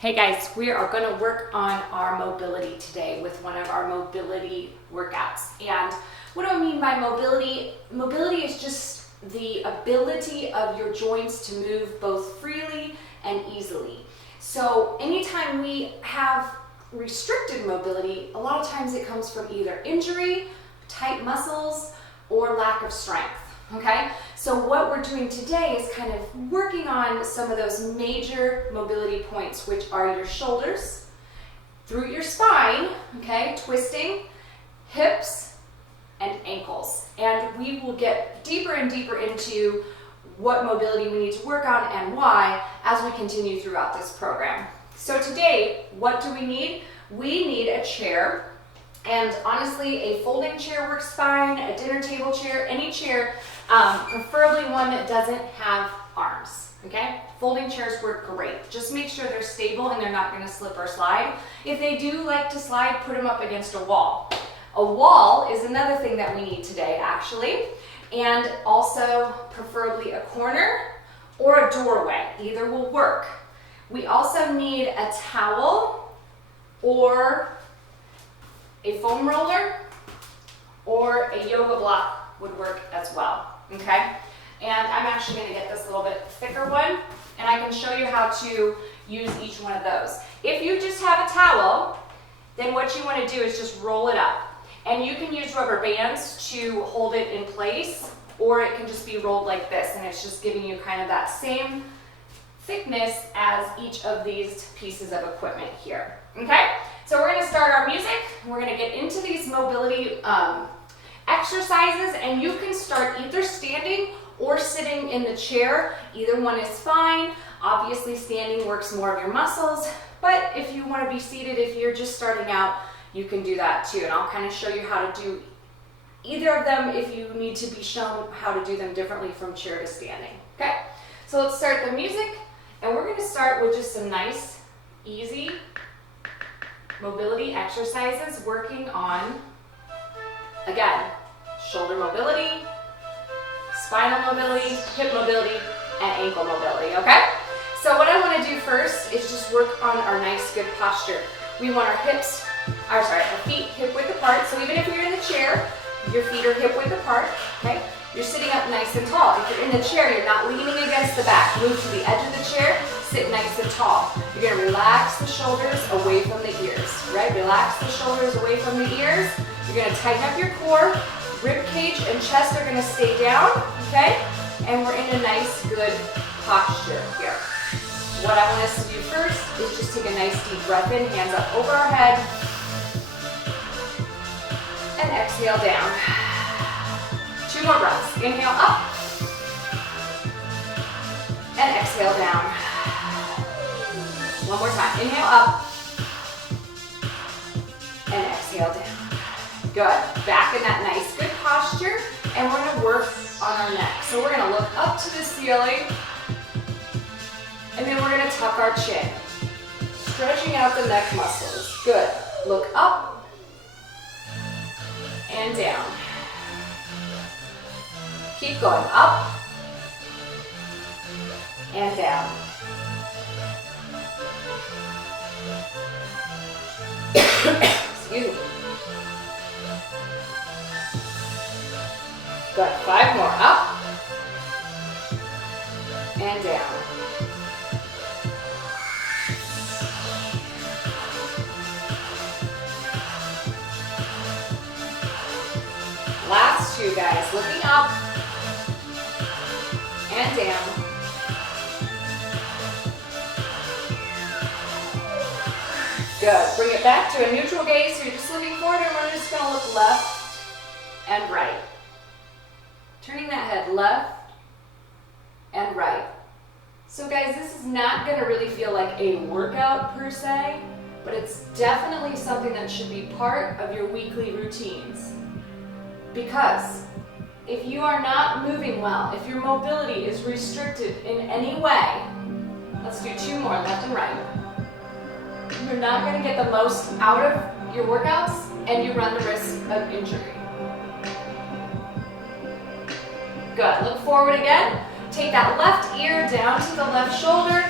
Hey guys, we are going to work on our mobility today with one of our mobility workouts. And what do I mean by mobility? Mobility is just the ability of your joints to move both freely and easily. So anytime we have restricted mobility, a lot of times it comes from either injury, tight muscles, or lack of strength. Okay, so what we're doing today is kind of working on some of those major mobility points, which are your shoulders, through your spine, okay, twisting, hips, and ankles. And we will get deeper and deeper into what mobility we need to work on and why as we continue throughout this program. So today, what do we need? We need a chair. And honestly, a folding chair works fine, a dinner table chair, any chair, preferably one that doesn't have arms, okay? Folding chairs work great. Just make sure they're stable and they're not gonna slip or slide. If they do like to slide, put them up against a wall. A wall is another thing that we need today, actually, and also preferably a corner or a doorway. Either will work. We also need a towel or a foam roller or a yoga block would work as well, okay? And I'm actually gonna get this little bit thicker one and I can show you how to use each one of those. If you just have a towel, then what you wanna do is just roll it up. And you can use rubber bands to hold it in place, or it can just be rolled like this and it's just giving you kind of that same thickness as each of these pieces of equipment here, okay? So we're gonna start our music. We're gonna get into these mobility exercises, and you can start either standing or sitting in the chair. Either one is fine. Obviously standing works more of your muscles, but if you wanna be seated, if you're just starting out, you can do that too. And I'll kind of show you how to do either of them if you need to be shown how to do them differently from chair to standing, okay? So let's start the music, and we're gonna start with just some nice, easy mobility exercises working on, again, shoulder mobility, spinal mobility, hip mobility, and ankle mobility, okay? So what I want to do first is just work on our nice, good posture. We want our our feet hip width apart. So even if you're in the chair, your feet are hip width apart, okay? You're sitting up nice and tall. If you're in the chair, you're not leaning against the back. Move to the edge of the chair, sit nice and tall. You're gonna relax the shoulders away from the ears, right? Relax the shoulders away from the ears. You're gonna tighten up your core. Rib cage and chest are gonna stay down, okay? And we're in a nice, good posture here. What I want us to do first is just take a nice deep breath in, hands up over our head, and exhale down. 2 more breaths. Inhale up, and exhale down. One more time. Inhale up, and exhale down. Good. Back in that nice, good posture, and we're gonna work on our neck. So we're gonna look up to the ceiling, and then we're gonna tuck our chin, stretching out the neck muscles. Good. Look up and down. Keep going up and down. Excuse me. Good. 5 more. Up and down. Last 2, guys. Looking up and down. Good. Bring it back to a neutral gaze. So you're just looking forward, and we're just going to look left and right. Turning that head left and right. So guys, this is not going to really feel like a workout per se, but it's definitely something that should be part of your weekly routines. Because if you are not moving well, if your mobility is restricted in any way, let's do 2 more, left and right. You're not going to get the most out of your workouts, and you run the risk of injury. Good. Look forward again. Take that left ear down to the left shoulder.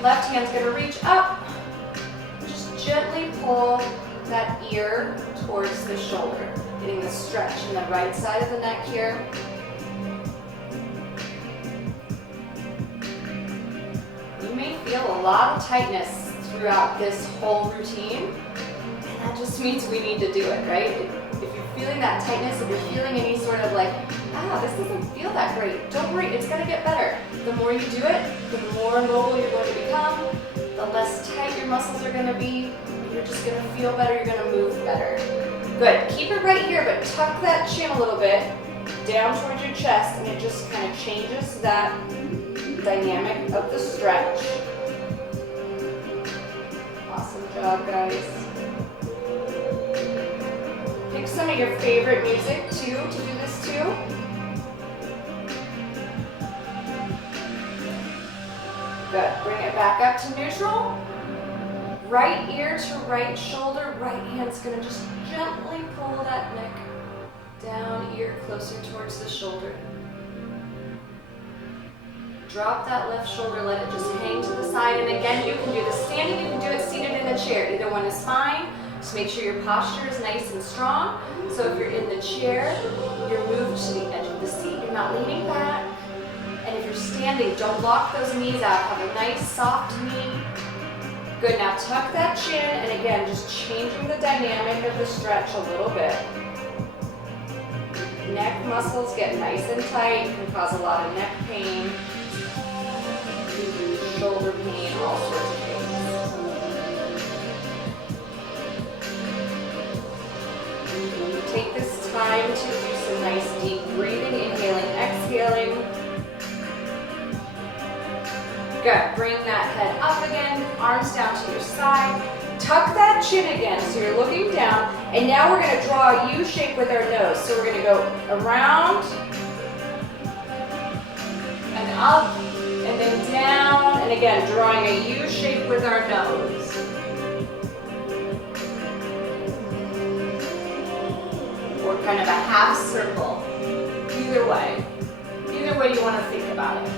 Left hand's going to reach up. gently pull that ear towards the shoulder, getting the stretch in the right side of the neck here. You may feel a lot of tightness throughout this whole routine, and that just means we need to do it, right? If you're feeling that tightness, if you're feeling any sort of like, this doesn't feel that great, don't worry, it's gonna get better. The more you do it, the more mobile you're going to become, the less tight your muscles are gonna be, and you're just gonna feel better, you're gonna move better. Good, keep it right here, but tuck that chin a little bit down towards your chest, and it just kind of changes that dynamic of the stretch. Awesome job, guys. Pick some of your favorite music too to do this too. Good, bring it back up to neutral. Right ear to right shoulder, right hand's gonna just gently pull that neck down, ear closer towards the shoulder. Drop that left shoulder, let it just hang to the side. And again, you can do this standing, you can do it seated in a chair. Either one is fine. Just make sure your posture is nice and strong. So if you're in the chair, you're moved to the edge of the seat. You're not leaning back. And if you're standing, don't lock those knees out. Have a nice soft knee. Good, now tuck that chin, and again, just changing the dynamic of the stretch a little bit. Neck muscles get nice and tight, can cause a lot of neck pain, shoulder pain, all sorts of things. Take this time to do some nice deep breathing, inhaling, exhaling. Good, bring that head up again, arms down to your side. Tuck that chin again, so you're looking down. And now we're gonna draw a U shape with our nose. So we're gonna go around, and up, and then down, and again, drawing a U shape with our nose. Or kind of a half circle. Either way you wanna think about it.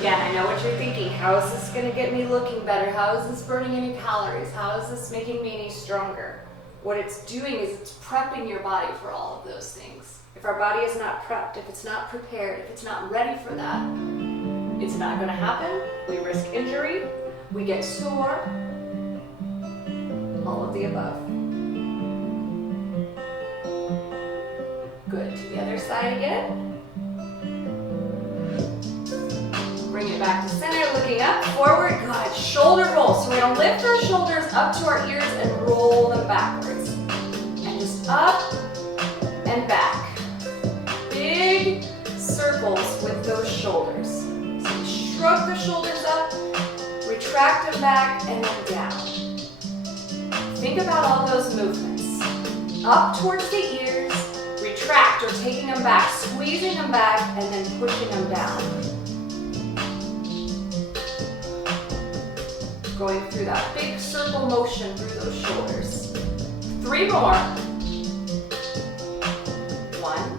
Again, I know what you're thinking. How is this going to get me looking better? How is this burning any calories? How is this making me any stronger? What it's doing is it's prepping your body for all of those things. If our body is not prepped, if it's not prepared, if it's not ready for that, it's not going to happen. We risk injury. We get sore. All of the above. Good. To the other side again. Bring it back to center, looking up, forward, good. Shoulder roll. So we're gonna lift our shoulders up to our ears and roll them backwards. And just up and back. Big circles with those shoulders. So we shrug the shoulders up, retract them back, and then down. Think about all those movements. Up towards the ears, retract or taking them back, squeezing them back, and then pushing them down. Going through that big circle motion through those shoulders. 3 more. 1,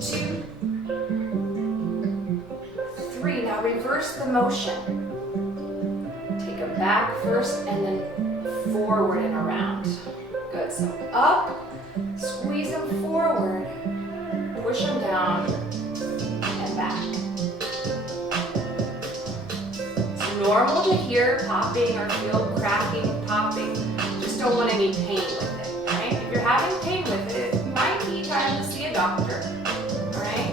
2, 3. Now reverse the motion. Take them back first and then forward and around. Good, so up, squeeze them forward, push them down, and back. Normal to hear popping or feel cracking, popping. Just don't want any pain with it, right? If you're having pain with it, it might be time to see a doctor, all right?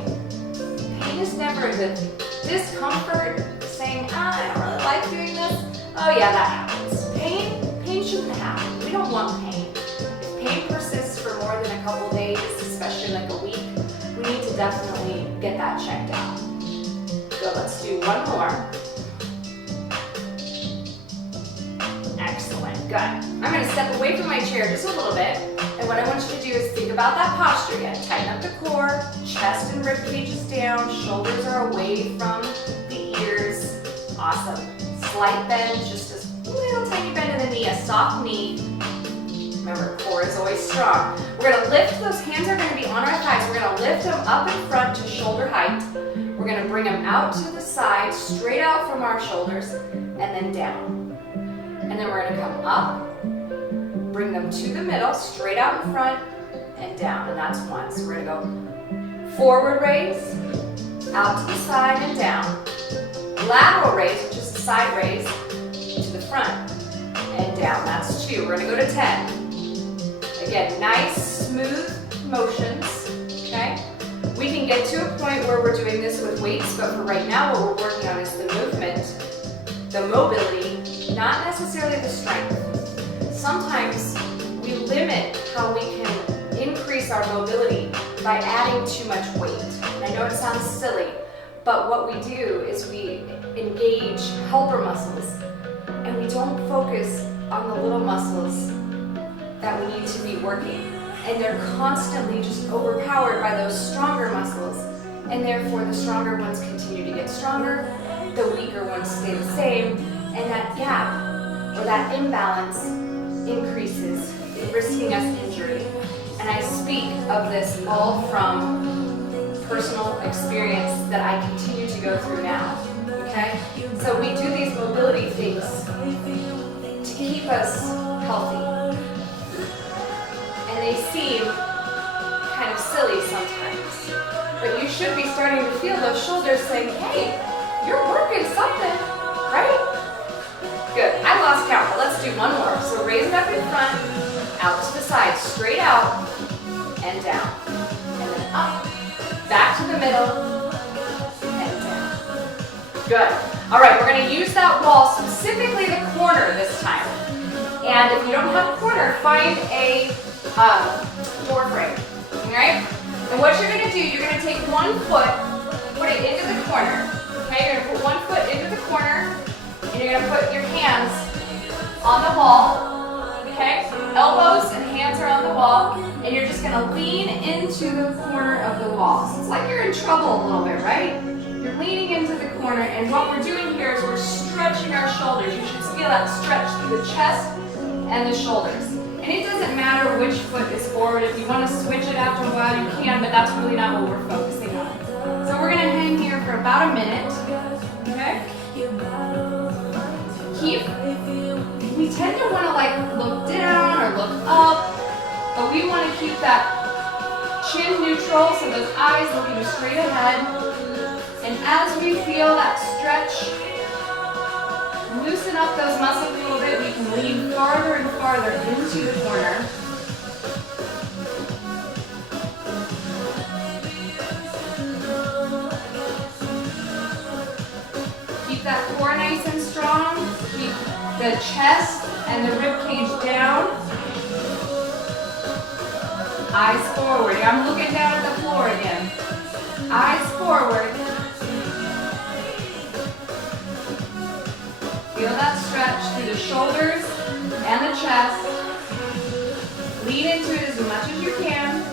Pain is never a good thing. Discomfort, saying, I don't really like doing this. Oh yeah, that happens. Pain shouldn't happen. We don't want pain. If pain persists for more than a couple days, especially like a week, we need to definitely get that checked out. So let's do one more. Excellent, good. I'm going to step away from my chair just a little bit, and what I want you to do is think about that posture again. Tighten up the core, chest and rib cages down, shoulders are away from the ears. Awesome. Slight bend, just a little tiny knee, a soft knee. Remember, core is always strong. We're gonna lift, those hands are gonna be on our thighs. We're gonna lift them up in front to shoulder height. We're gonna bring them out to the side, straight out from our shoulders, and then down. And then we're gonna come up, bring them to the middle, straight out in front, and down, and that's one. So we're gonna go forward raise, out to the side and down. Lateral raise, which is a side raise, to the front and down. That's 2. We're gonna go to 10. Again, nice, smooth motions, okay? We can get to a point where we're doing this with weights, but for right now, what we're working on is the movement, the mobility, not necessarily the strength. Sometimes we limit how we can increase our mobility by adding too much weight. And I know it sounds silly, but what we do is we engage helper muscles and we don't focus on the little muscles that we need to be working. And they're constantly just overpowered by those stronger muscles. And therefore the stronger ones continue to get stronger, the weaker ones stay the same, and that gap or that imbalance increases, risking us injury. And I speak of this all from personal experience that I continue to go through now, okay? So we do these mobility things to keep us healthy. And they seem kind of silly sometimes, but you should be starting to feel those shoulders saying, hey, you're working something, right? Good, I lost count, but let's do one more. So raise it up in front, out to the side, straight out, and down. And then up, back to the middle, and down. Good. All right, we're gonna use that wall, specifically the corner this time. And if you don't have a corner, find a door frame, all right? And what you're gonna do, you're gonna take one foot, put it into the corner, okay? You're gonna put one foot into the corner, and you're gonna put your hands on the wall, okay? Elbows and hands are on the wall, and you're just gonna lean into the corner of the wall. So it's like you're in trouble a little bit, right? You're leaning into the corner, and what we're doing here is we're stretching our shoulders. You should feel that stretch through the chest and the shoulders. And it doesn't matter which foot is forward. If you want to switch it after a while, you can, but that's really not what we're focusing on. So we're gonna hang here for about a minute, okay? We tend to want to like look down or look up, but we want to keep that chin neutral, so those eyes looking straight ahead. And as we feel that stretch, loosen up those muscles a little bit, we can lean farther and farther into the corner. Keep that core nice and strong. Keep the chest and the rib cage down. Eyes forward. I'm looking down at the floor again. Eyes forward. Feel that stretch through the shoulders and the chest. Lean into it as much as you can.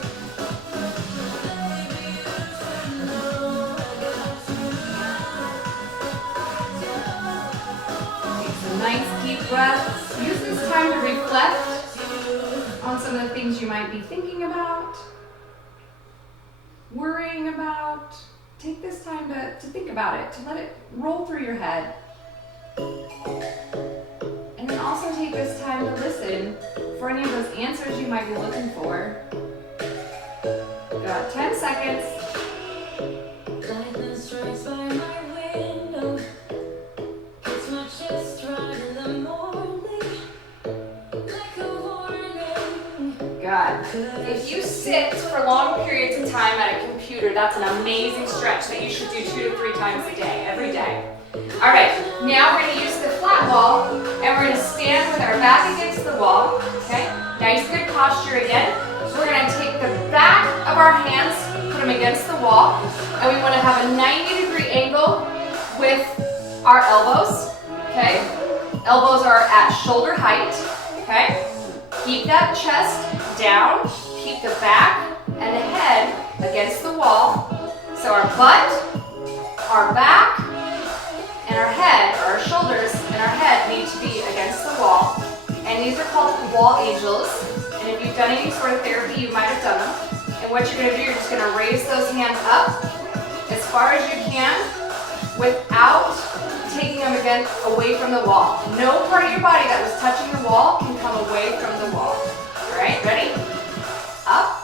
Take some nice deep breaths. Use this time to reflect on some of the things you might be thinking about, worrying about. Take this time to think about it, to let it roll through your head. And then also take this time to listen for any of those answers you might be looking for. Got 10 seconds. Good. If you sit for long periods of time at a computer, that's an amazing stretch that you should do 2 to 3 times a day, every day. All right, now we're going to use the flat wall, and we're going to stand with our back against the wall, okay? Nice, good posture again. So we're going to take the back of our hands, put them against the wall, and we want to have a 90-degree angle with our elbows, okay? Elbows are at shoulder height, okay? Keep that chest down, keep the back and the head against the wall. So our butt, our back, and our head, or our shoulders and our head need to be against the wall. wall angels. And if you've done any sort of therapy, you might have done them. And what you're gonna do, you're just gonna raise those hands up as far as you can without taking them again away from the wall. No part of your body that was touching the wall can come away from the wall. All right, ready? Up.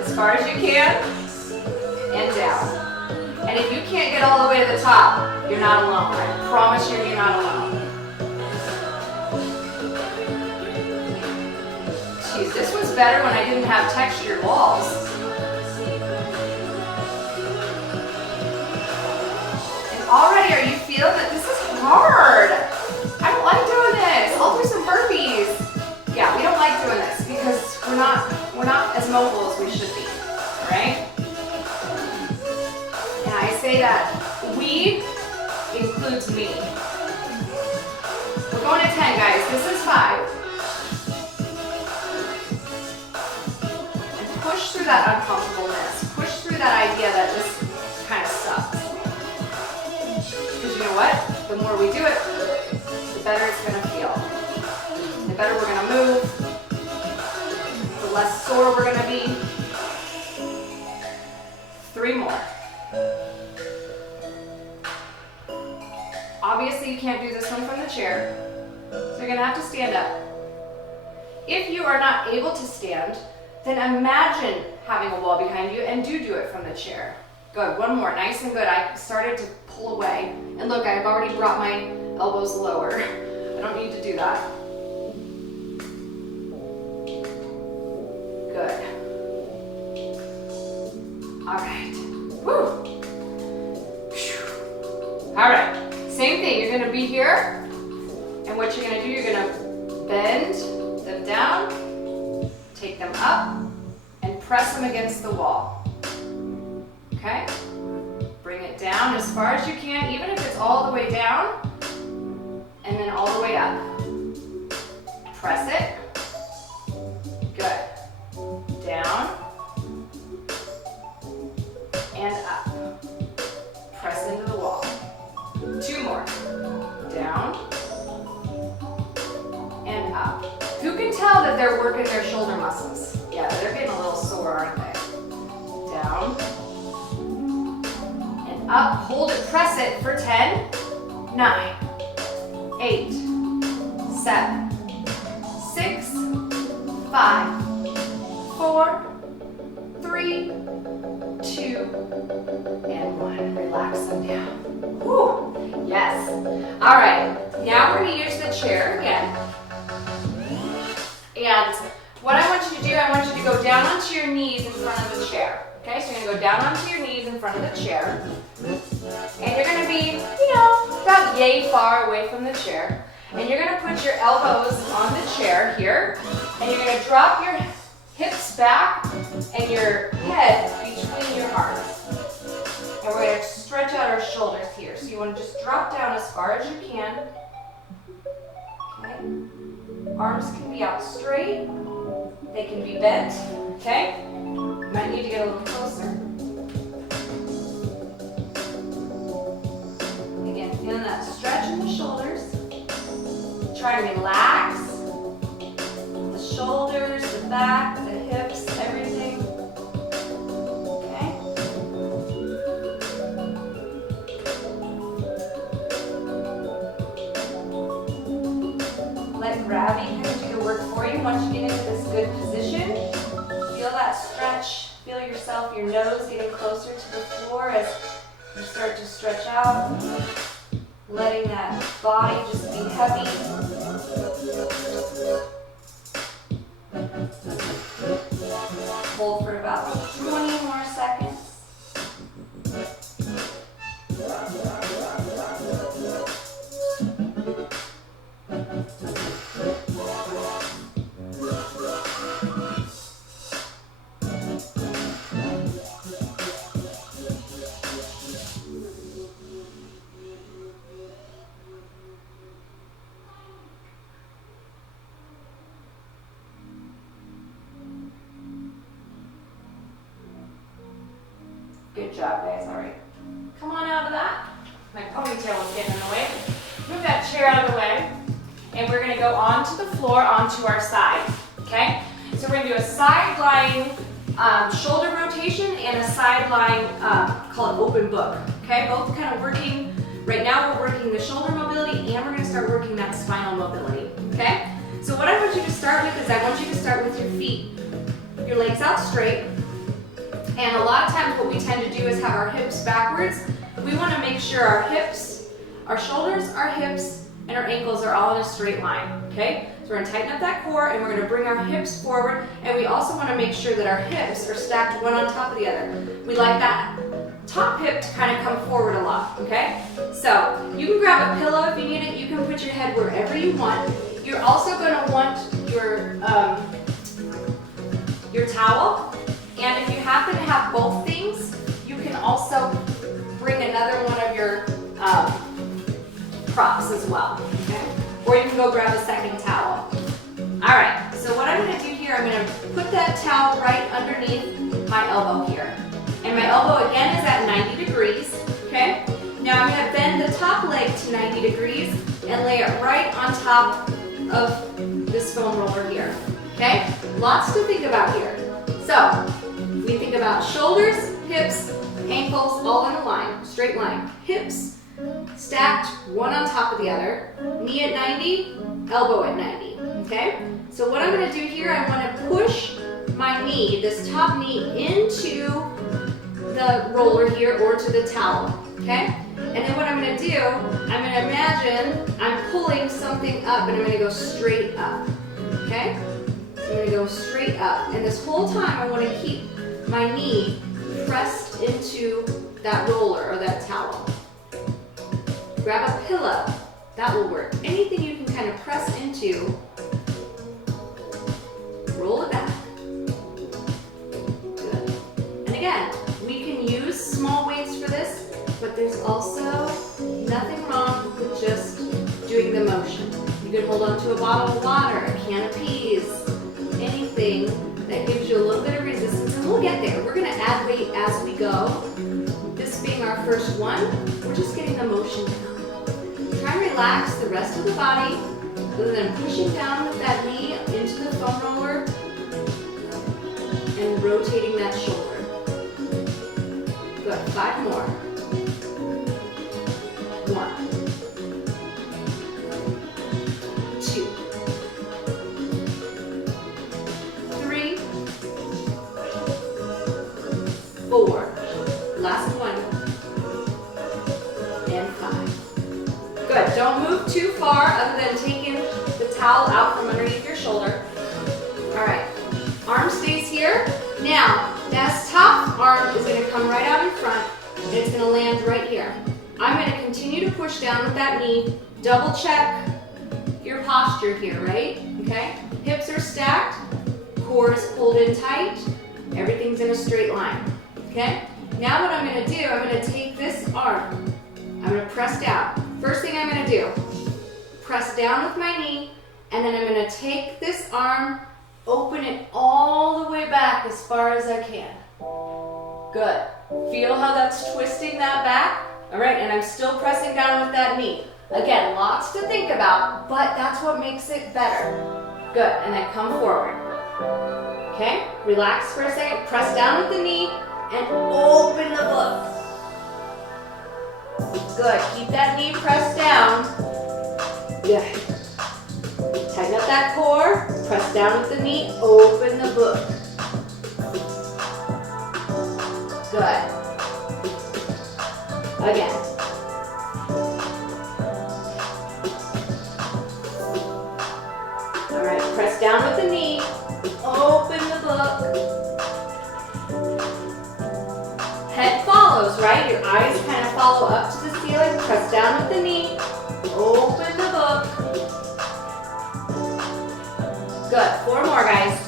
As far as you can, and down. And if you can't get all the way to the top, you're not alone. I promise you, you're not alone. Geez, this was better when I didn't have textured walls. And already, are you feeling that this is hard? I don't like doing this. I'll do some burpees. Yeah, we don't like doing this because we're not as mobile as we should be. All right? And I say that we includes me. We're going to 10, guys. This is 5. And push through that uncomfortableness. Push through that idea that this kind of sucks. Because you know what? The more we do it, the better it's going to feel. The better we're going to move. The less sore we're going to be. 3 more. Obviously, you can't do this one from the chair, so you're gonna have to stand up. If you are not able to stand, then imagine having a wall behind you and do it from the chair. Good, one more, nice and good. I started to pull away, and look, I've already brought my elbows lower. I don't need to do that. Good. All right. Woo. All right. Same thing, you're gonna be here, and what you're gonna do, you're gonna bend them down, take them up, and press them against the wall. Okay? Bring it down as far as you can, even if it's all the way down, and then all the way up. Press it. Good. Down. And up. Press into the wall. 2 more. Down and up. Who can tell that they're working their shoulder muscles? Yeah, they're getting a little sore, aren't they? Down and up. Hold it, press it for 10, 9, 8, 7, 6, 5, 4, 3, 2, and 1. Relax them down. Whew. Yes. All right. Now we're going to use the chair again. And what I want you to do, I want you to go down onto your knees in front of the chair. Okay, so you're going to go down onto your knees in front of the chair. And you're going to be, about yay far away from the chair. And you're going to put your elbows on the chair here. And you're going to drop your hips back and your head between your arms. And we're going to stretch out our shoulders here. So you want to just drop down as far as you can. Okay. Arms can be out straight. They can be bent. Okay. You might need to get a little closer. Again, feeling that stretch in the shoulders. Try to relax the shoulders, the back, the hips, everything. Let gravity kind of do the work for you. Once you get into this good position, feel that stretch. Feel yourself, your nose getting closer to the floor as you start to stretch out. Letting that body just be heavy. Hold for about 20 more seconds. Good job, guys. All right. Come on out of that. My ponytail was getting in the way. Move that chair out of the way. and we're gonna go onto the floor, onto our side, okay? So we're gonna do a side lying shoulder rotation and a side lying, call it open book, okay? Both kind of working. Right now we're working the shoulder mobility and we're gonna start working that spinal mobility, okay? So what I want you to start with is I want you to start with your feet, your legs out straight. And a lot of times what we tend to do is have our hips backwards. We wanna make sure our hips, our shoulders, our hips, and our ankles are all in a straight line, okay? So we're gonna tighten up that core and we're gonna bring our hips forward, and we also wanna make sure that our hips are stacked one on top of the other. We like that top hip to kind of come forward a lot, okay? So you can grab a pillow if you need it. You can put your head wherever you want. You're also gonna want your towel, and if you happen to have both things, you can also bring another one of your props as well, okay? Or you can go grab a second towel. All right, so what I'm gonna do here, I'm gonna put that towel right underneath my elbow here. And my elbow again is at 90 degrees, okay? Now I'm gonna bend the top leg to 90 degrees and lay it right on top of this foam roller here, okay? Lots to think about here. So, we think about shoulders, hips, ankles, all in a line, straight line. Hips stacked, one on top of the other. Knee at 90, elbow at 90, okay? So what I'm gonna do here, I wanna push my knee, this top knee, into the roller here or to the towel, okay? And then what I'm gonna do, I'm gonna imagine I'm pulling something up and I'm gonna go straight up, okay? So I'm gonna go straight up. And this whole time I wanna keep my knee pressed into that roller or that towel. Grab a pillow, that will work. Anything you can kind of press into, roll it back. Good. And again, we can use small weights for this, but there's also nothing wrong with just doing the motion. You can hold on to a bottle of water, a can of peas, anything that gives you a little bit of resistance, and we'll get there. We're gonna add weight as we go. This being our first one, we're just getting the motion down. Try and relax the rest of the body, other than pushing down with that knee into the foam roller and rotating that shoulder. Good, 5 more. 1, 2, 3, 4. Last one. And 5. Good, don't move too far other than taking the towel out from underneath your shoulder. All right, arm stays here. Now, this top arm is gonna come right out in front and it's gonna land right here. I'm gonna continue to push down with that knee. Double check your posture here, right? Okay, hips are stacked, core is pulled in tight, everything's in a straight line, okay? Now what I'm gonna do, I'm gonna take this arm, I'm gonna press down. First thing I'm gonna do, press down with my knee, and then I'm gonna take this arm, open it all the way back as far as I can. Good. Feel how that's twisting that back? All right, and I'm still pressing down with that knee. Again, lots to think about, but that's what makes it better. Good, and then come forward. Okay, relax for a second, press down with the knee, and open the book. Good, keep that knee pressed down. Good. Tighten up that core, press down with the knee, open the book. Good. Again. All right, press down with the knee, open the book. Head follows, right? Your eyes kind of follow up to the ceiling. Press down with the knee, open the book. Good, 4 more, guys.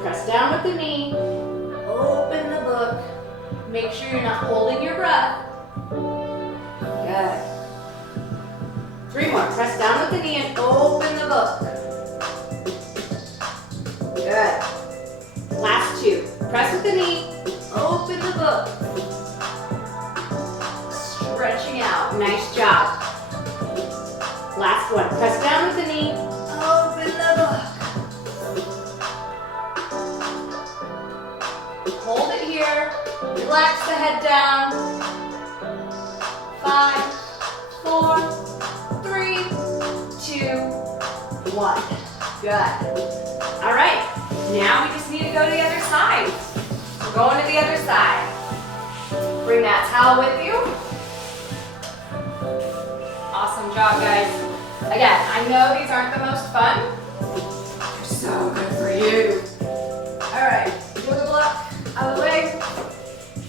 Press down with the knee, open the book. Make sure you're not holding your breath. Good. 3 more, press down with the knee and open the book. Good. Last 2, press with the knee, open the book. Stretching out, nice job. Last one. Press down with the knee. Open the book. Hold it here. Relax the head down. 5, 4, 3, 2, 1. Good. All right. Now we just need to go to the other side. We're going to the other side. Bring that towel with you. Awesome job, guys. Again, I know these aren't the most fun. They're so good for you. All right, move the block out of the way.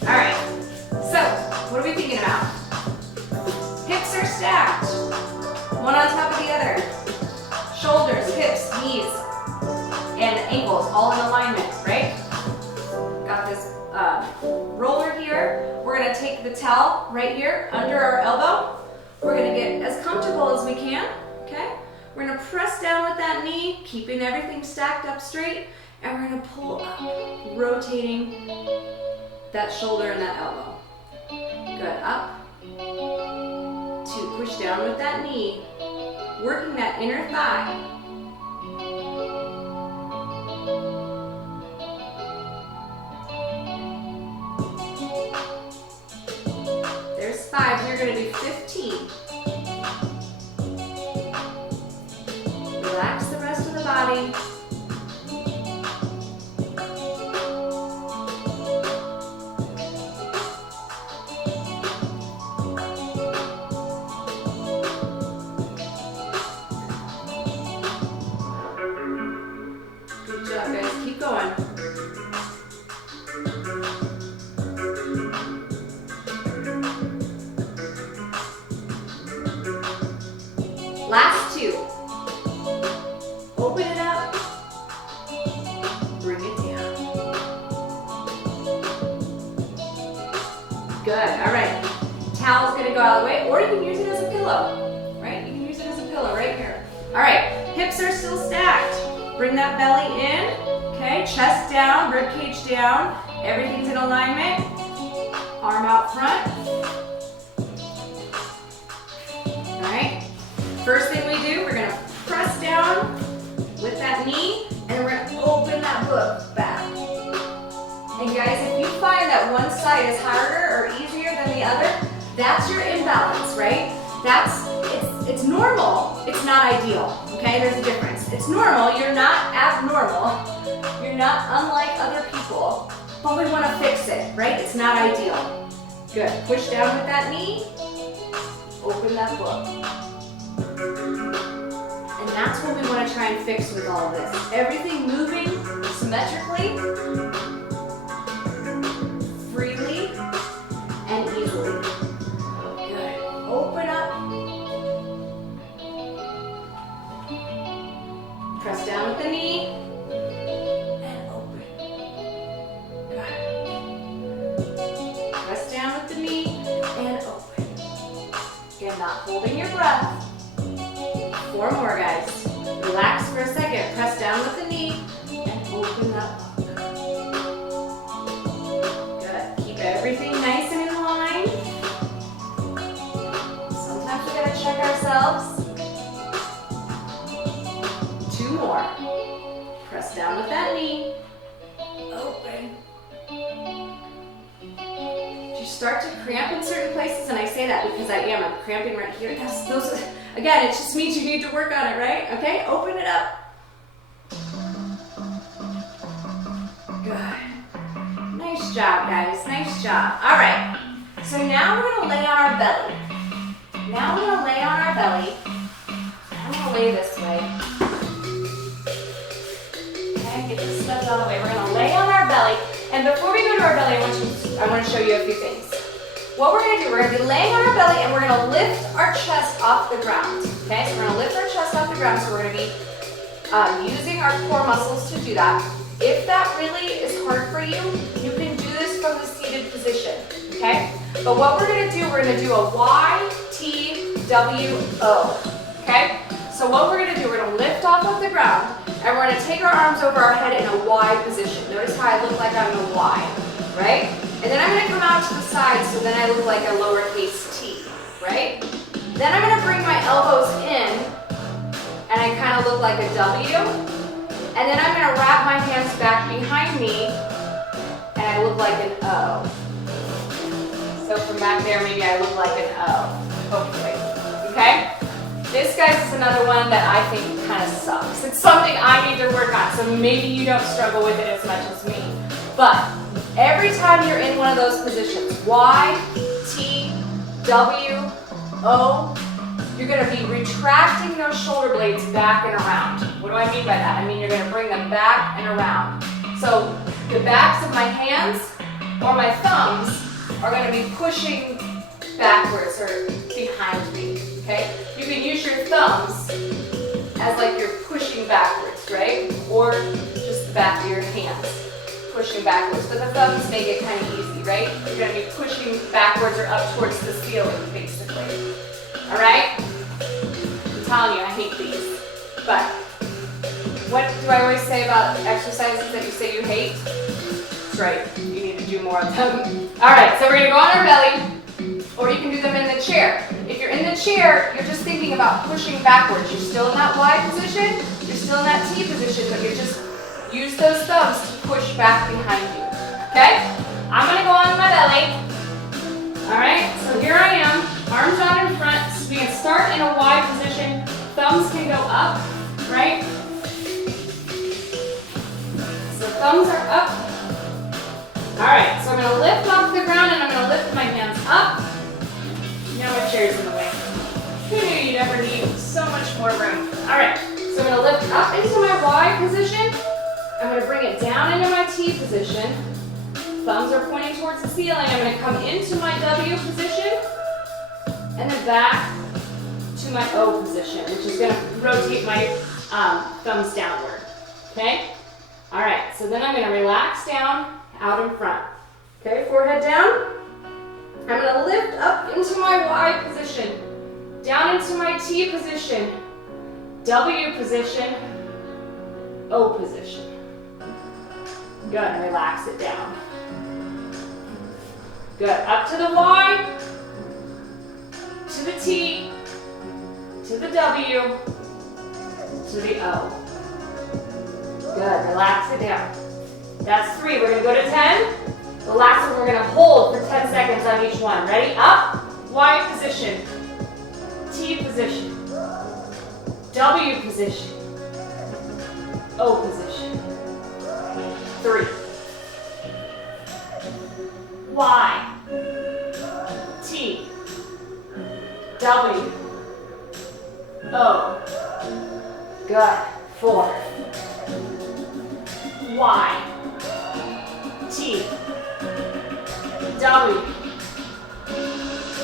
All right, so what are we thinking about? Hips are stacked, one on top of the other. Shoulders, hips, knees, and ankles all in alignment, right? Got this roller here. We're gonna take the towel right here under our elbow. We're gonna get as comfortable as we can, okay? We're gonna press down with that knee, keeping everything stacked up straight, and we're gonna pull up, rotating that shoulder and that elbow. Good, up. 2, push down with that knee, working that inner thigh. There's 5, you're gonna do 15. Relax the rest of the body. Good job, guys. Keep going. Last 2. Open it up. Bring it down. Good. All right. Towel's going to go out of the way, or you can use it as a pillow, right? You can use it as a pillow right here. All right. Hips are still stacked. Bring that belly in. Okay. Chest down, rib cage down. Everything's in alignment. Arm out front. All right. First thing we do, we're going to press down with that knee, and we're going to open that book back. And guys, if you find that one side is harder or easier than the other, that's your imbalance, right? It's normal. It's not ideal, okay? There's a difference. It's normal. You're not abnormal. You're not unlike other people, but we want to fix it, right? It's not ideal. Good. Push down with that knee. Open that book. And that's what we want to try and fix with all of this. Everything moving symmetrically, freely, and easily. Good. Open up. Press down with the knee. And open. Good. Press down with the knee and open. Again, not holding your breath. 4 more, guys. Relax for a second. Press down with the knee and open that up. Good. Keep everything nice and in line. Sometimes we gotta check ourselves. 2 more. Press down with that knee. Open. Do you start to cramp in certain places? And I say that because I am. I'm cramping right here. Again, it just means you need to work on it, right? Okay, open it up. Good. Nice job, guys. Nice job. All right. So now we're going to lay on our belly. Now we're going to lay on our belly. I'm going to lay this way. Okay, get this stuff out of the way. We're going to lay on our belly. And before we go to our belly, I want to show you a few things. What we're going to do, we're going to be laying on our belly and we're going to lift our chest off the ground. Okay, so we're going to lift our chest off the ground, so we're going to be using our core muscles to do that. If that really is hard for you, you can do this from the seated position, okay? But what we're going to do, we're going to do a Y-T-W-O, okay? So what we're going to do, we're going to lift off of the ground and we're going to take our arms over our head in a Y position. Notice how I look like I'm in a Y, right? And then I'm going to come out to the side so then I look like a lowercase t, right? Then I'm gonna bring my elbows in, and I kind of look like a W. And then I'm gonna wrap my hands back behind me, and I look like an O. So from back there, maybe I look like an O, hopefully, okay? This, guys, is another one that I think kind of sucks. It's something I need to work on, so maybe you don't struggle with it as much as me. But every time you're in one of those positions, Y, T, W, O, you're gonna be retracting those shoulder blades back and around. What do I mean by that? I mean you're gonna bring them back and around. So the backs of my hands or my thumbs are gonna be pushing backwards or behind me, okay? You can use your thumbs as like you're pushing backwards, right? Or just the back of your hands pushing backwards. But the thumbs make it kind of easy, right? You're gonna be pushing backwards or up towards the ceiling, basically. All right? I'm telling you, I hate these. But what do I always say about exercises that you say you hate? That's right, you need to do more of them. All right, so we're gonna go on our belly, or you can do them in the chair. If you're in the chair, you're just thinking about pushing backwards. You're still in that Y position, you're still in that T position, but you just use those thumbs to push back behind you, okay? I'm gonna go on my belly. All right, so here I am, arms out in front. So we can start in a Y position. Thumbs can go up, right? So thumbs are up. All right, so I'm gonna lift off the ground and I'm gonna lift my hands up. Now my chair's in the way. Who knew you'd ever need so much more room? All right, so I'm gonna lift up into my Y position. I'm gonna bring it down into my T position. Thumbs are pointing towards the ceiling. I'm gonna come into my W position and then back to my O position, which is gonna rotate my thumbs downward, okay? All right, so then I'm gonna relax down out in front. Okay, forehead down. I'm gonna lift up into my Y position, down into my T position, W position, O position. Good, and relax it down. Good, up to the Y, to the T, to the W, to the O. Good, relax it down. That's 3, we're gonna go to 10. The last one we're gonna hold for 10 seconds on each one. Ready? Up, Y position, T position, W position, O position. 3. Y, T, W, O. Good. 4. Y, T, W,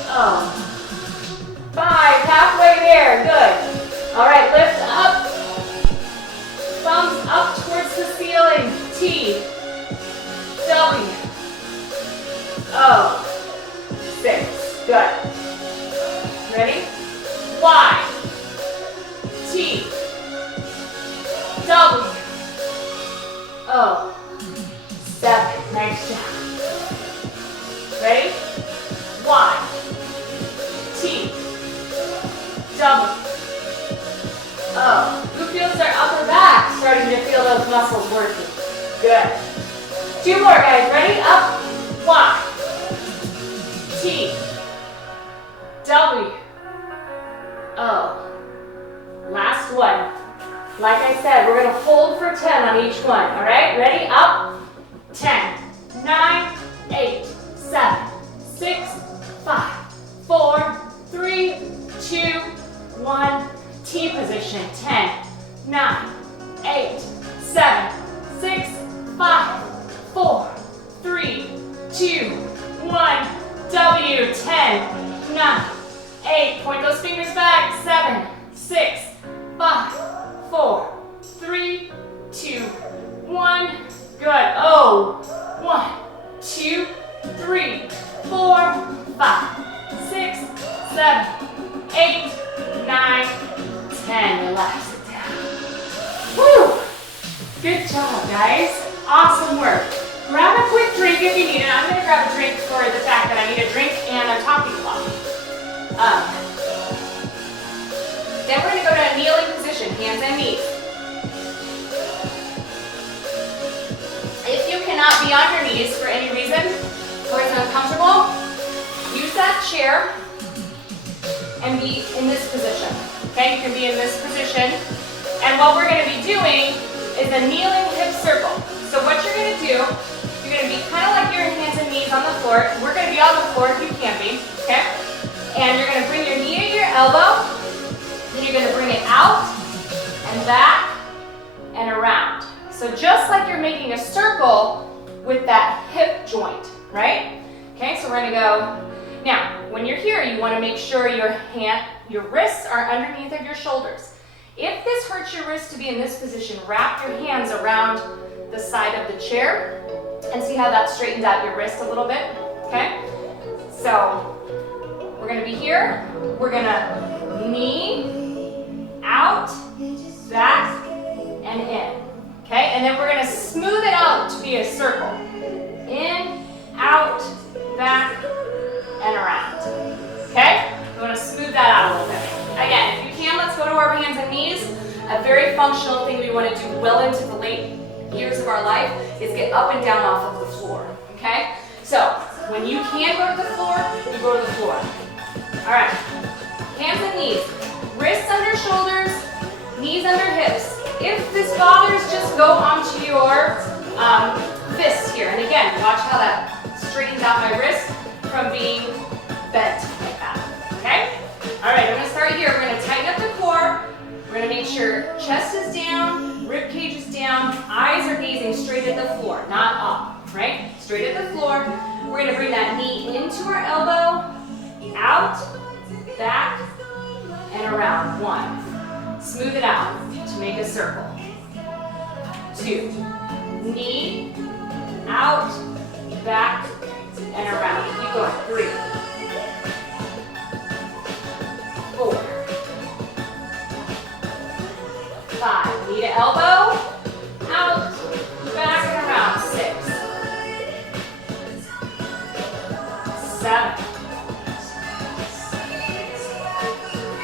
O. 5. Halfway there. Good. All right, lift up. Thumbs up towards the ceiling. T, W, O. 6. Good. Ready? Y, T, W, O. 7. Nice job. Ready? Y, T, W, O. Who feels their upper back starting to feel those muscles working? Good. 2 more, guys. Ready? Up. Y, T, W, O. Last one. Like I said, we're going to hold for 10 on each one. All right? Ready? Up. 10, 9, 8, 7, 6, 5, 4, 3, 2, 1. T position. 10, 9, 8, 7, 6, 5, 4, 3, 2, 1. W. 10, 9, 8. Point those fingers back. 7, 6, 5, 4, 3, 2, 1. Good. O. 1, 2, 3, 4, 5, 6, 7, 8, 9, 10. Relax it down. Woo! Good job, guys. Awesome work. Grab a quick drink if you need it. I'm going to grab a drink for the fact that I need a drink and a talking clock. on your knees for any reason, or it's uncomfortable, use that chair and be in this position. Okay, you can be in this position. And what we're going to be doing is a kneeling hip circle. So what you're going to do, you're going to be kind of like your hands and knees on the floor. We're going to be on the floor if you can be, okay? And you're going to bring your knee to your elbow, then you're going to bring it out and back and around. So just like you're making a circle with that hip joint, right? Okay, so we're going to go. Now, when you're here, you want to make sure your wrists are underneath of your shoulders. If this hurts your wrist to be in this position, wrap your hands around the side of the chair and see how that straightens out your wrist a little bit, okay? So, we're going to be here. We're going to knee, out, back, and in, okay? And then we're going to smooth it out to be a circle. In, out, back, and around, okay? We want to smooth that out a little bit. Again, if you can, let's go to our hands and knees. A very functional thing we want to do well into the late years of our life is get up and down off of the floor, okay? So, when you can go to the floor, you go to the floor. All right, hands and knees. Wrists under shoulders, knees under hips. If this bothers, just go onto your fists here. And again, watch how that straightens out my wrist from being bent like that, okay? All right, I'm gonna start here. We're gonna tighten up the core. We're gonna make sure chest is down, rib cage is down, eyes are gazing straight at the floor, not up, right? Straight at the floor. We're gonna bring that knee into our elbow, out, back, and around. 1. Smooth it out to make a circle. 2. Knee, out, back, and around. Keep going. 3. 4. 5. Knee to elbow, out, back, and around. 6. 7.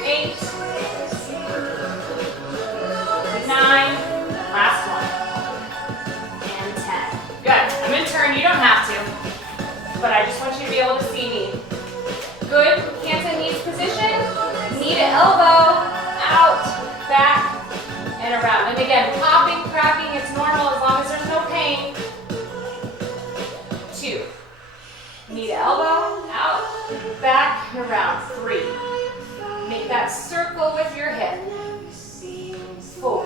8. 9. Last one. And 10. Good. I'm going to turn. You don't have to. But I just want you to be able to see me. Good. Hands and knees position. Knee to elbow. Out. Back. And around. And again, popping, cracking. It's normal as long as there's no pain. 2. Knee to elbow. Out. Back. And around. 3. Make that circle with your hip. 4.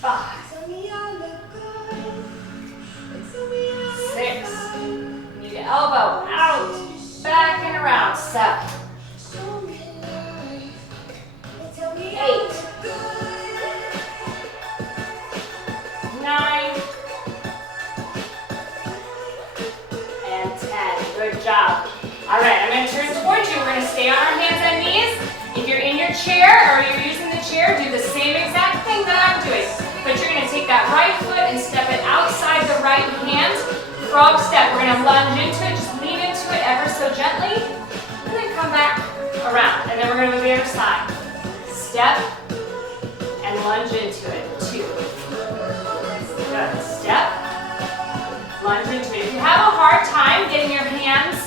5. 6. Knee to elbow, out, back and around. 7. 8. 9. And 10. Good job. All right, I'm going to turn towards you. We're going to stay on our hands and knees. If you're in your chair or you're using the chair, do the same exact thing that I'm doing. But you're going to take that right foot and step it outside the right hand. Frog step. We're going to lunge into it. Just lean into it ever so gently. And then come back around. And then we're going to move the other side. Step and lunge into it. 2. Good. Step. Lunge into it. If you have a hard time getting your hands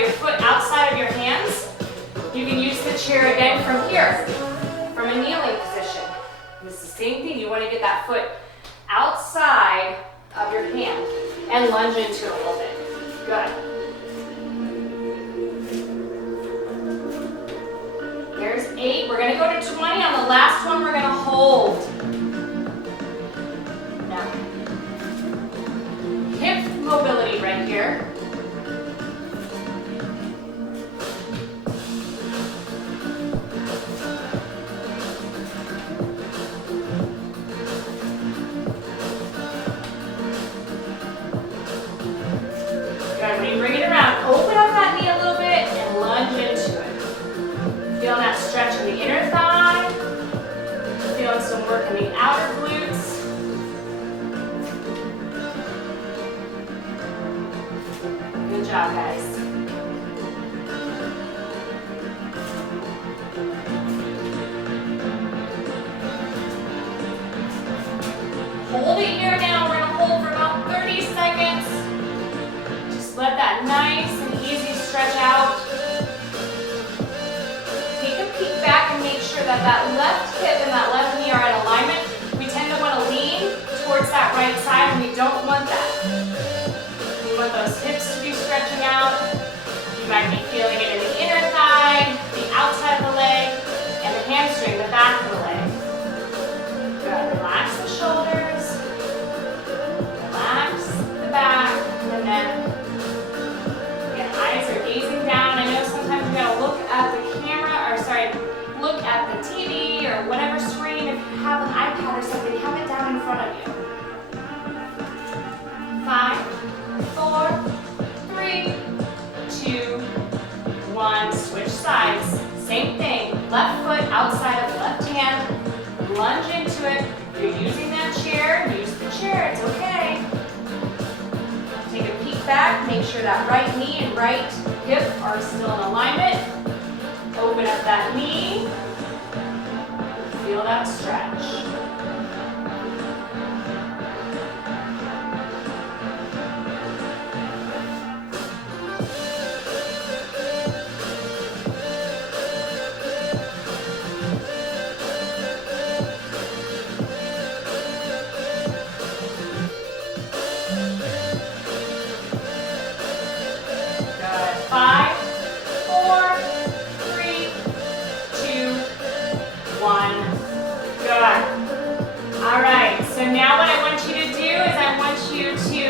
your foot outside of your hands, you can use the chair again from here, from a kneeling position. And it's the same thing. You want to get that foot outside of your hand and lunge into it a little bit. Good. There's 8. We're going to go to 20. On the last one, we're going to hold. Now, hip mobility right here. Good. When you bring it around, open up that knee a little bit and lunge into it. Feel that stretch in the inner thigh. Feeling some work in the outer glutes. Good job, guys. that left hip and that left knee are in alignment, we tend to want to lean towards that right side, and we don't want that. We want those hips to be stretching out. You might be feeling it in the inner thigh, the outside of the leg, and the hamstring, the back of the leg. Good. Relax the shoulders. Relax the back, the neck. Again, eyes are gazing down. I know sometimes you gotta look at the camera, or sorry, look at the TV or whatever screen. If you have an iPad or something, have it down in front of you. 5, 4, 3, 2, 1. Switch sides. Same thing. Left foot outside of left hand. Lunge into it. If you're using that chair, use the chair. It's okay. Take a peek back. Make sure that right knee and right hip are still in alignment. Open up that knee. Feel that stretch. Good. 5, 4, 3, 2, 1. Good. All right, so now what I want you to do is I want you to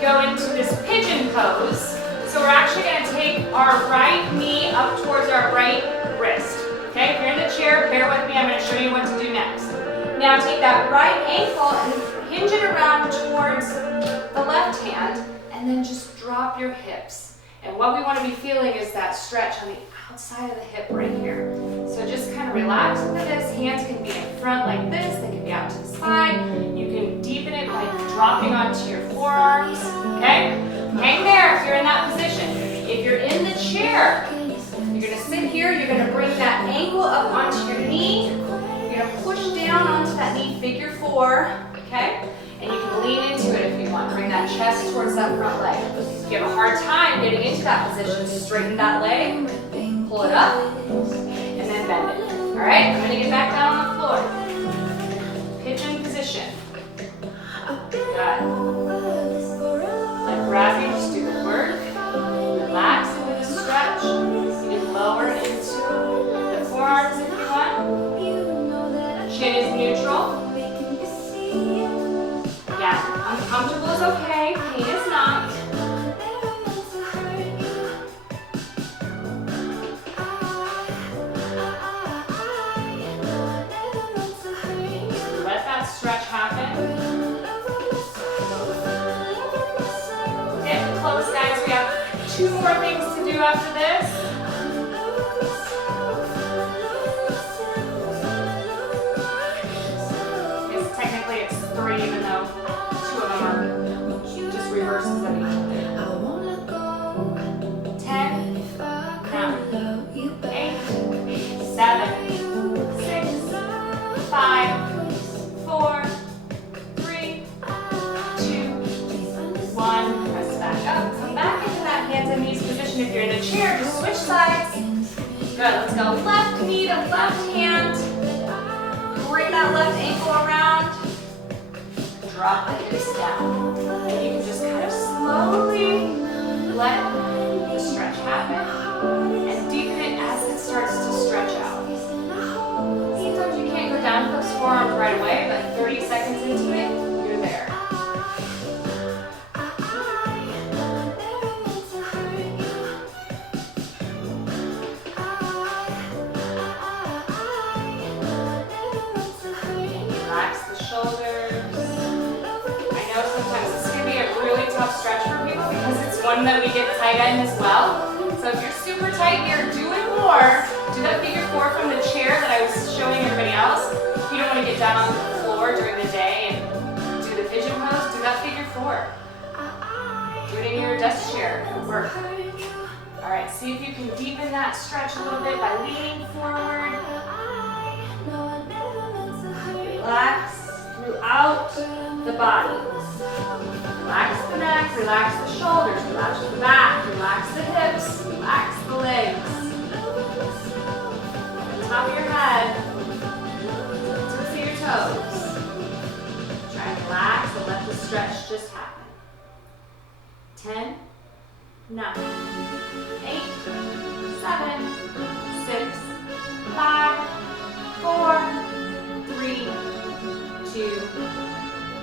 go into this pigeon pose. So we're actually going to take our right knee up towards our right wrist. Okay, if you're in the chair, bear with me, I'm going to show you what to do next. Now take that right ankle and hinge it around towards the left hand, and then just drop your hips. And what we want to be feeling is that stretch on the outside of the hip right here. So just kind of relax into this. Hands can be in front like this. They can be out to the side. You can deepen it by dropping onto your forearms. Okay? Hang there if you're in that position. If you're in the chair, you're going to sit here. You're going to bring that ankle up onto your knee. You're going to push down onto that knee, figure 4. Okay? And you can lean into it if you want. Bring that chest towards that front leg. If you have a hard time getting into that position, straighten that leg, pull it up, and then bend it. All right, I'm gonna get back down on the floor. Pigeon position. Good. Let gravity just do the work. Relax into the stretch. You can lower into the forearms if you want. Chin is neutral. Yeah, uncomfortable is okay, pain is not. Let that stretch happen. Get close, guys. We have 2 more things to do after this. Technically it's 3, even though 2 of them are just reverses of each other. 10, 9, 8, 7, 6, 5, 4, 3, 2, 1. Press back up. Come back into that hands and knees position. If you're in a chair, just switch sides. Good. Let's go left knee to left hand. Bring that left ankle around. Drop the hips down. And you can just kind of slowly let the stretch happen and deepen it as it starts to stretch out. Sometimes you can't go down those forearms right away, but 30 seconds into it, you're there. Relax the shoulders. I know sometimes this can be a really tough stretch for people because it's one that we get tight in as well. So if you're super tight here, do it more. Do that figure 4 from the chair that I was showing everybody else. If you don't want to get down on the floor during the day and do the pigeon pose, do that figure 4. Do it in your desk chair. It'll work. All right, see if you can deepen that stretch a little bit by leaning forward. Relax throughout the body. Relax the neck, relax the shoulders, relax the back, relax the hips, relax the legs. Top of your head. toes. Try and relax and let the stretch just happen. 10, 9, 8, 7, 6, 5, 4, 3, 2,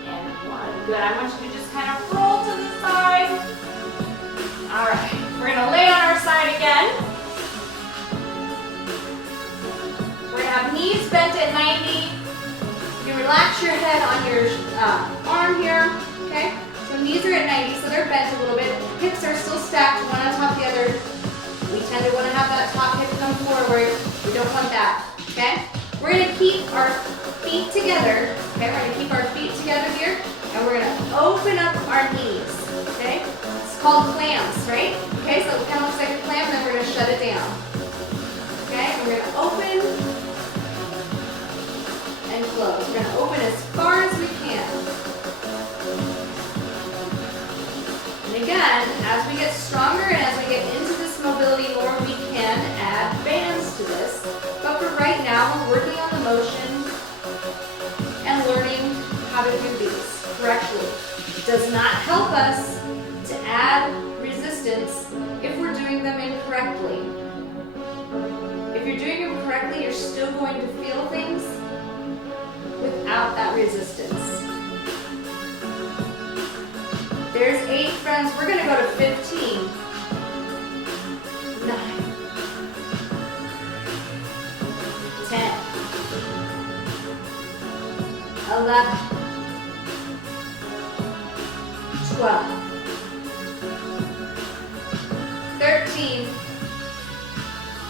and 1. Good. I want you to just kind of roll to the side. All right. We're going to lay on our side again. We're going to have knees bent at 90. You can relax your head on your arm here. Okay? So knees are at 90, so they're bent a little bit. Hips are still stacked, one on top of the other. We tend to want to have that top hip come forward. We don't want that. Okay? We're going to keep our feet together. Okay? We're going to keep our feet together here. And we're going to open up our knees. Okay? It's called clams, right? Okay, so it kind of looks like a clam, then we're going to shut it down. Okay? And we're going to open and close. We're going to open as far as we can. And again, as we get stronger and as we get into this mobility more, we can add bands to this. But for right now, we're working on the motion and learning how to do these correctly. It does not help us to add resistance if we're doing them incorrectly. If you're doing them correctly, you're still going to feel things without that resistance. There's 8, friends. We're going to go to 15. 9. 10. 11. 12. 13.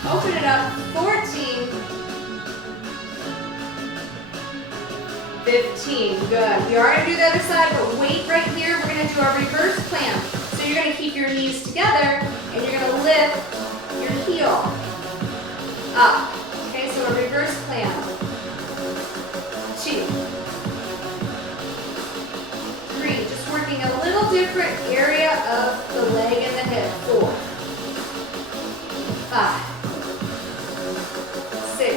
Open it up. 14. 15. Good. We are going to do the other side, but wait right here. We're going to do our reverse plank. So you're going to keep your knees together, and you're going to lift your heel up. Okay, so a reverse plank. 2. 3. Just working a little different area of the leg and the hip. 4. 5. 6.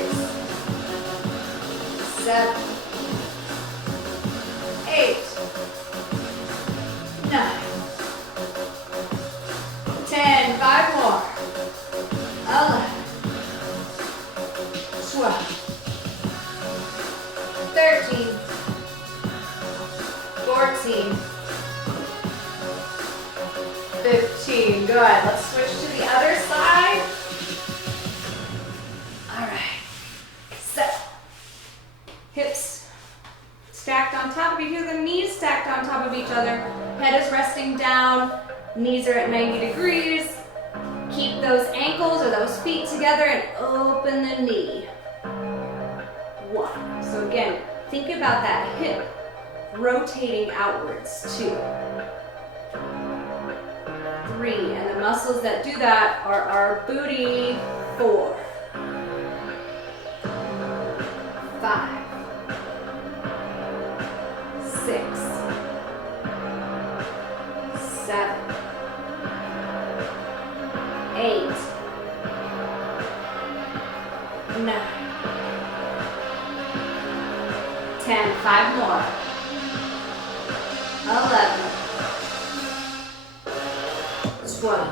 7. 8, 9, 10, 5 more, 11, 12, 13, 14, 15. Good. Let's switch to the other side. All right. So, hips stacked on top of each other, knees stacked on top of each other. Head is resting down, knees are at 90 degrees. Keep those ankles or those feet together and open the knee. 1. So again, think about that hip rotating outwards. 2. 3. And the muscles that do that are our booty. 4. 5. 6, 7, 8, 9, 10, 5 more, 11, 12,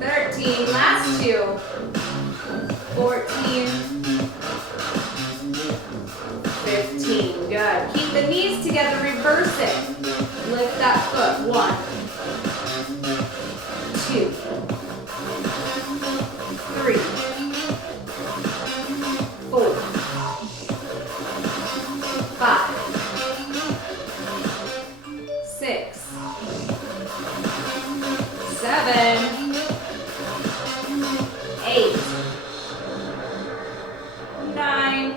13, last 2, 14, 15. Good. Keep the knees together, reverse it. Lift that foot. 1, 2, 3, 4, 5, 6, 7, 8, 9,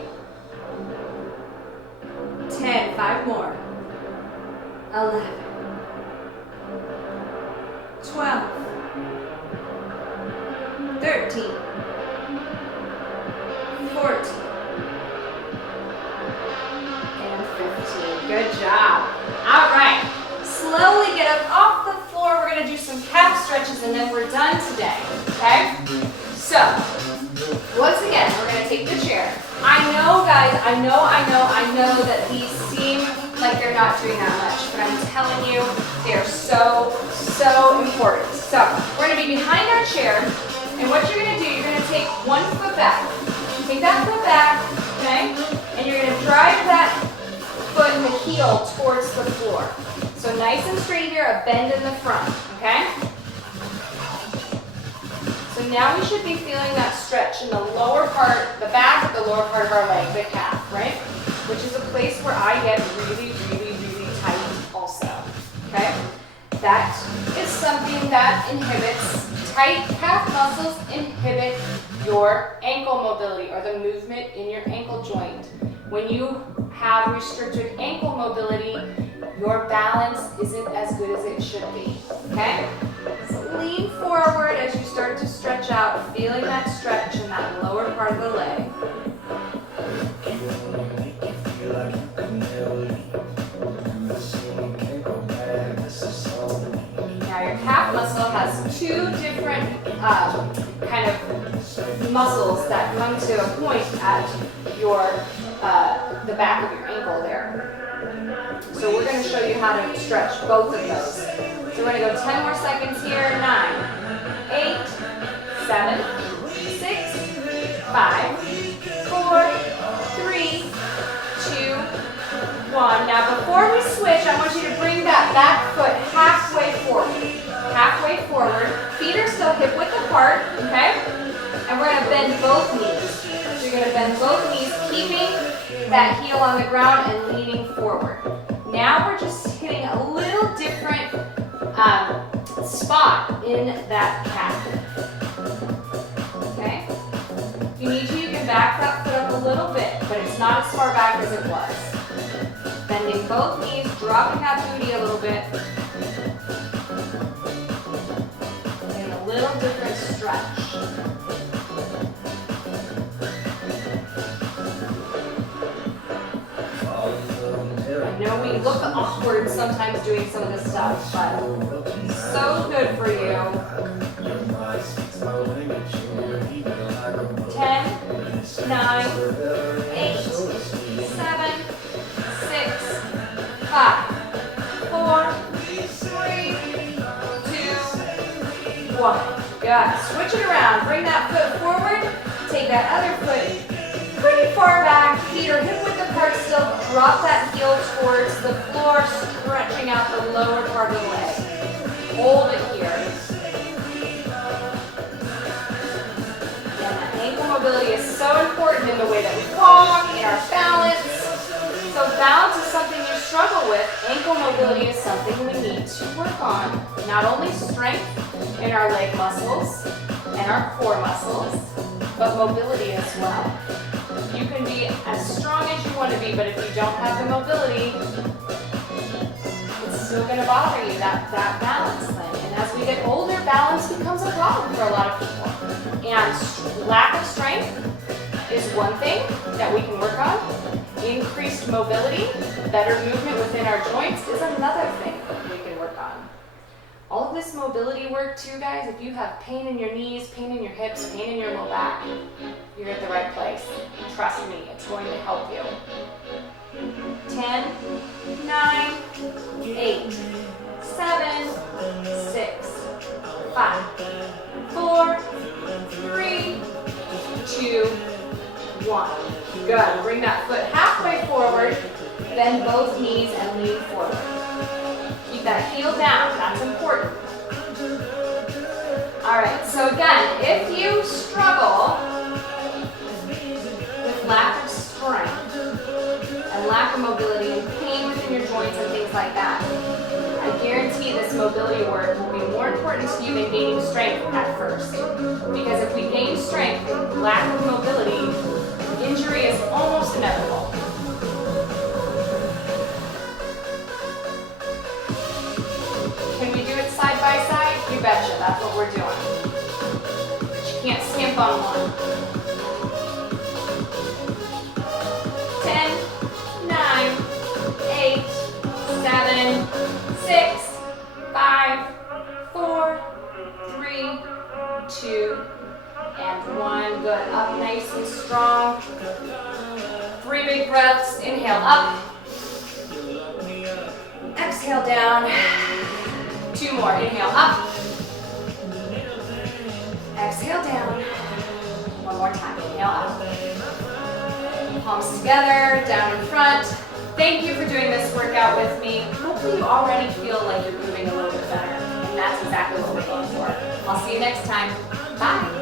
10, 5 more, 11, 12, 13, 14, and 15. Good job. All right. Slowly get up off the floor. We're going to do some calf stretches and then we're done today. Okay? So, once again, we're going to take the chair. I know I know that these seem like they're not doing that much, but I'm telling you, they're so, so important. So we're gonna be behind our chair, and what you're gonna do, you're gonna take one foot back. Take that foot back, okay? And you're gonna drive that foot and the heel towards the floor. So nice and straight here, a bend in the front, okay? So now we should be feeling that stretch in the lower part, the back of the lower part of our leg, the calf, right? Which is a place where I get really, really, really tight also, okay? That is something that inhibits, tight calf muscles inhibit your ankle mobility or the movement in your ankle joint. When you have restricted ankle mobility, your balance isn't as good as it should be, okay? So lean forward as you start to stretch out, feeling that stretch in that lower part of the leg. Now your calf muscle has two different kind of muscles that come to a point at your the back of your ankle there. So we're going to show you how to stretch both of those. So we're going to go 10 more seconds here. 9, 8, 7, 6, 5, 4, 3, 2, 1. Now before we switch, I want you to bring that back foot halfway forward. Halfway forward. Feet are still hip width apart, okay? And we're going to bend both knees. So you're going to bend both knees, keeping that heel on the ground and leaning forward. Now we're just hitting a little different spot in that calf. Okay? If you need to, you can back that foot up a little bit, but it's not as far back as it was. Bending both knees, dropping that booty a little bit. And a little different stretch. I know we look awkward sometimes doing some of this stuff, but so good for you. 10, 9, 8, 7, 6, 5, 4, 3, 2, 1. Good. Switch it around. Bring that foot forward. Take that other foot pretty far back. Feet are hip width apart still. Drop that heel towards the floor, stretching out the lower part of the leg. Hold it here. And that ankle mobility is so important in the way that we walk, in our balance. So balance is something you struggle with. Ankle mobility is something we need to work on. Not only strength in our leg muscles and our core muscles, but mobility as well. You can be as strong as you want to be, but if you don't have the mobility, it's still going to bother you, that balance thing. And as we get older, balance becomes a problem for a lot of people. And lack of strength is one thing that we can work on. Increased mobility, better movement within our joints is another thing we can work on. All of this mobility work too, guys, if you have pain in your knees, pain in your hips, pain in your low back, you're at the right place. Trust me, it's going to help you. 10, 9, 8, 7, 6, 5, 4, 3, 2, 1. Good. Bring that foot halfway forward, bend both knees and lean forward. Keep that heel down, that's important. Alright, so again, if you struggle with lack of strength and lack of mobility and pain within your joints and things like that, I guarantee this mobility work will be more important to you than gaining strength at first. Because if we gain strength and lack of mobility, injury is almost inevitable. Can we do it side by side? You betcha, that's what we're doing. But you can't skimp on one. 10, 9, 8, 7, 6, 5, 4, 3, 2, and 1. Good. Up nice and strong. 3 big breaths. Inhale up. Exhale down. 2 more. Inhale up. Exhale down. 1 more time. Inhale up. Palms together, down in front. Thank you for doing this workout with me. Hopefully you already feel like you're moving a little bit better. And that's exactly what we're going for. I'll see you next time. Bye.